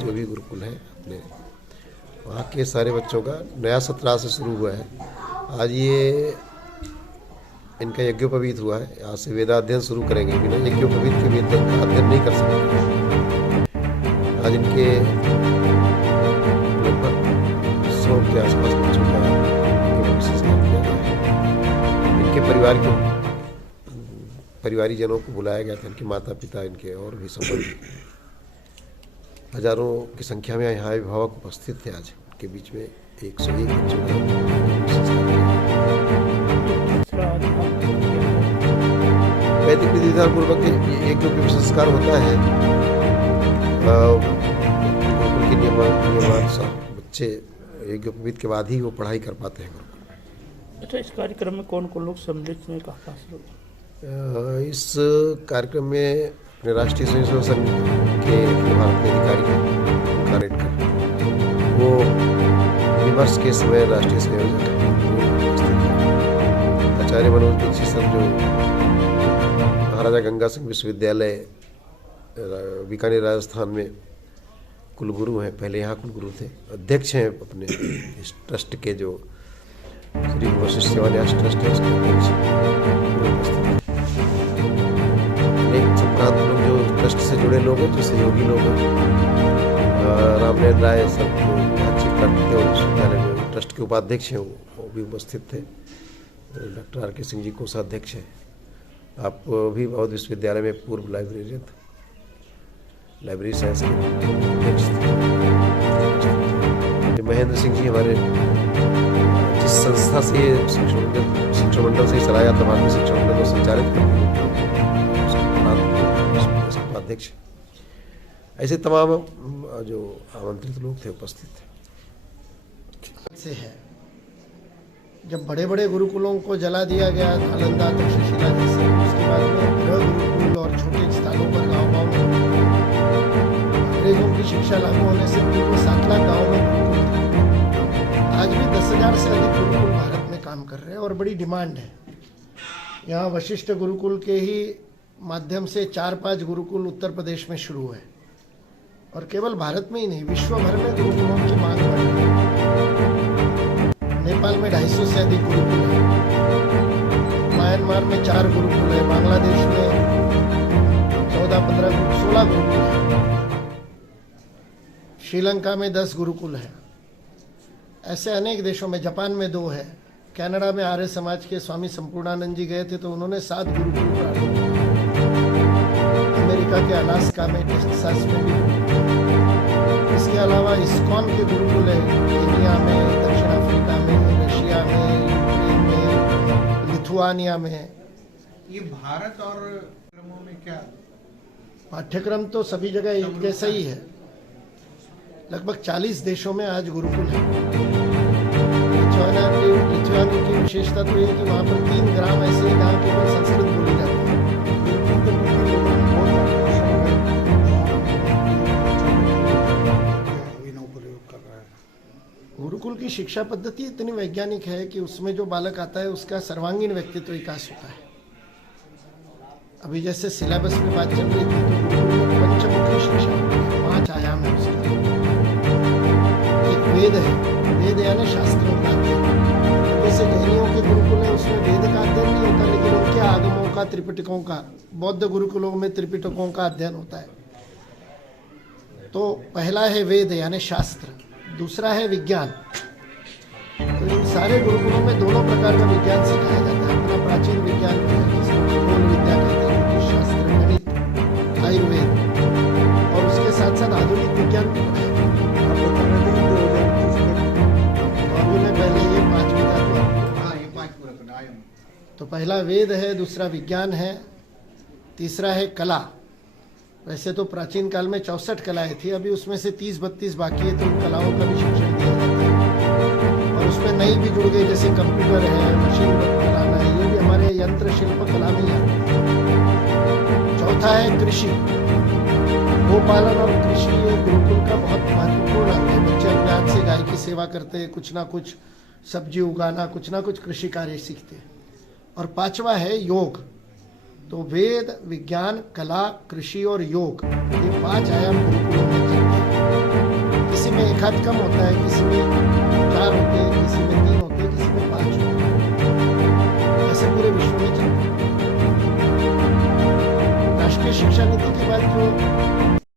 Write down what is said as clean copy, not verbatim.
जो भी गुरुकुल है अपने वहाँ के सारे बच्चों का नया सत्र आज से शुरू हुआ है। आज ये इनका यज्ञोपवीत हुआ है। आज से वेदाध्ययन शुरू करेंगे। बिना यज्ञोपवीत के वेद का अध्ययन नहीं कर सकते। आज इनके लगभग 100 के आसपास बच्चों का संस्कार किया गया है। इनके परिवारीजनों को बुलाया गया था। इनके माता पिता, इनके और भी संबंधी हजारों की संख्या में यहाँ अभिभावक उपस्थित थे। आज के बीच में 101 बच्चों का वैदिक विधि विधान पूर्वक एक जो संस्कार होता है उनके नियमानुसार बच्चे यज्ञोपवीत के बाद ही वो पढ़ाई कर पाते हैं। अच्छा, इस कार्यक्रम में कौन कौन लोग सम्मिलित हुए, कहाँ से? इस कार्यक्रम में अपने राष्ट्रीय स्वयंसेवक संघ के भारत के अधिकारी कारेटकर, वो विमर्श के समय राष्ट्रीय संयोजक आचार्य मनोज दीक्षित सर जो महाराजा गंगा सिंह विश्वविद्यालय बीकानेर राजस्थान में कुलगुरु हैं, पहले यहाँ कुलगुरु थे, अध्यक्ष हैं अपने इस ट्रस्ट के, जो श्री वशिष्ठ सेवान्यास ट्रस्ट है उसके अध्यक्ष। संक्रांत लोग जो ट्रस्ट से जुड़े लोग हैं, जो सहयोगी लोग हैं, रामनयन राय सब जो बातचीत करते थे और विश्वविद्यालय में ट्रस्ट के उपाध्यक्ष हैं वो भी उपस्थित थे। डॉक्टर आर के सिंह जी कोषाध्यक्ष हैं। आप भी बहुत विश्वविद्यालय में पूर्व लाइब्रेरियन थे, लाइब्रेरी साइंस के अध्यक्ष थे। महेंद्र सिंह जी हमारे जिस संस्था से शिक्षण मंडल से चलाया था, भारतीय शिक्षण मंडल को संचालित करते अध्यक्ष। ऐसे तमाम जो आमंत्रित लोग थे उपस्थित थे। से है जब बड़े बड़े गुरुकुलों को जला दिया गया नालंदा तक्षशिला जैसे, उसके बाद में गृह गुरुकुल और छोटे स्थानों पर गाँव में अंग्रेजों की शिक्षा लागू होने से पूर्व 7 लाख गाँव में गुरुकुल थे। आज भी 10,000 से अधिक गुरुकुल भारत में काम कर रहे हैं और बड़ी डिमांड है। यहाँ वशिष्ठ गुरुकुल के ही माध्यम से 4-5 गुरुकुल उत्तर प्रदेश में शुरू है और केवल भारत में ही नहीं, विश्व भर में गुरुकुलों की मांग बढ़ रही है। नेपाल में 250 से अधिक गुरुकुल है, म्यांमार में 4 गुरुकुल है, बांग्लादेश में 14-15 16 गुरुकुल है, श्रीलंका में 10 गुरुकुल है। ऐसे अनेक देशों में, जापान में 2 है, कनाडा में आर्य समाज के स्वामी संपूर्णानंद जी गए थे तो उन्होंने 7 गुरुकुल प्रारंभ किए। अमेरिका के अलास्का में, टेक्सास में भी। इसके अलावा इस्कॉन के गुरुकुल है केन्या में, दक्षिण अफ्रीका में, रशिया में, यूक्रेन में, लिथुआनिया में। ये भारत और क्रमों में क्या पाठ्यक्रम तो सभी जगह एक जैसा ही है। लगभग 40 देशों में आज गुरुकुल है। लिथुआनिया की विशेषता तो ये है कि वहाँ पर 3 ग्राम ऐसे हैं जहाँ केवल संस्कृत बोली जाती है। गुरुकुल की शिक्षा पद्धति इतनी वैज्ञानिक है कि उसमें जो बालक आता है उसका सर्वांगीण व्यक्तित्व विकास होता है। अभी जैसे सिलेबस में बात चल रही थी तो गुरुकुल में पंचमुखी शिक्षा होती है, 5 आयाम है उसका। एक वेद है, वेद यानी शास्त्रों का अध्ययन। जैसे जैनियों के गुरुकुल है उसमें वेद का अध्ययन नहीं होता, लेकिन उनके आगमों का, त्रिपिटकों का, बौद्ध गुरुकुलों में त्रिपिटकों का अध्ययन होता है। तो पहला है वेद यानी शास्त्र, दूसरा है विज्ञान। तो इन सारे गुरुकुलों में दोनों प्रकार का विज्ञान सिखाया जाता है। अपना प्राचीन विज्ञान जिसको खगोल विद्या कहते हैं, शास्त्र, गणित, आयुर्वेद, और उसके साथ साथ आधुनिक विज्ञान भी पढ़ाया जाता है। तो अभी मैं पहले ये 5 बता दूँ। हाँ, ये 5 पूरा करना आयम। तो पहला वेद है, दूसरा विज्ञान है, तीसरा है कला। वैसे तो प्राचीन काल में 64 कलाएं थी, अभी उसमें से 30-32 बाकी है, तो उन कलाओं का भी शिक्षण दिया जाता है। और उसमें नई भी जुड़ गई, जैसे कंप्यूटर है, मशीन बनाना है, ये भी हमारे यंत्र शिल्प कला में ही आता है। चौथा है कृषि, गोपालन और कृषि ये गुरुकुल का बहुत महत्वपूर्ण अंग है। बच्चे अपने हाथ से गाय की सेवा करते हैं, कुछ ना कुछ सब्जी उगाना, कुछ ना कुछ कृषि कार्य सीखते हैं। और 5वां है योग। तो वेद, विज्ञान, कला, कृषि और योग, ये 5 आयाम गुरुकुलों में चलते हैं। किसी में एक हाथ कम होता है, किसी में 4 होते हैं, किसी में 3 होते हैं, किसी में 5 होते हैं।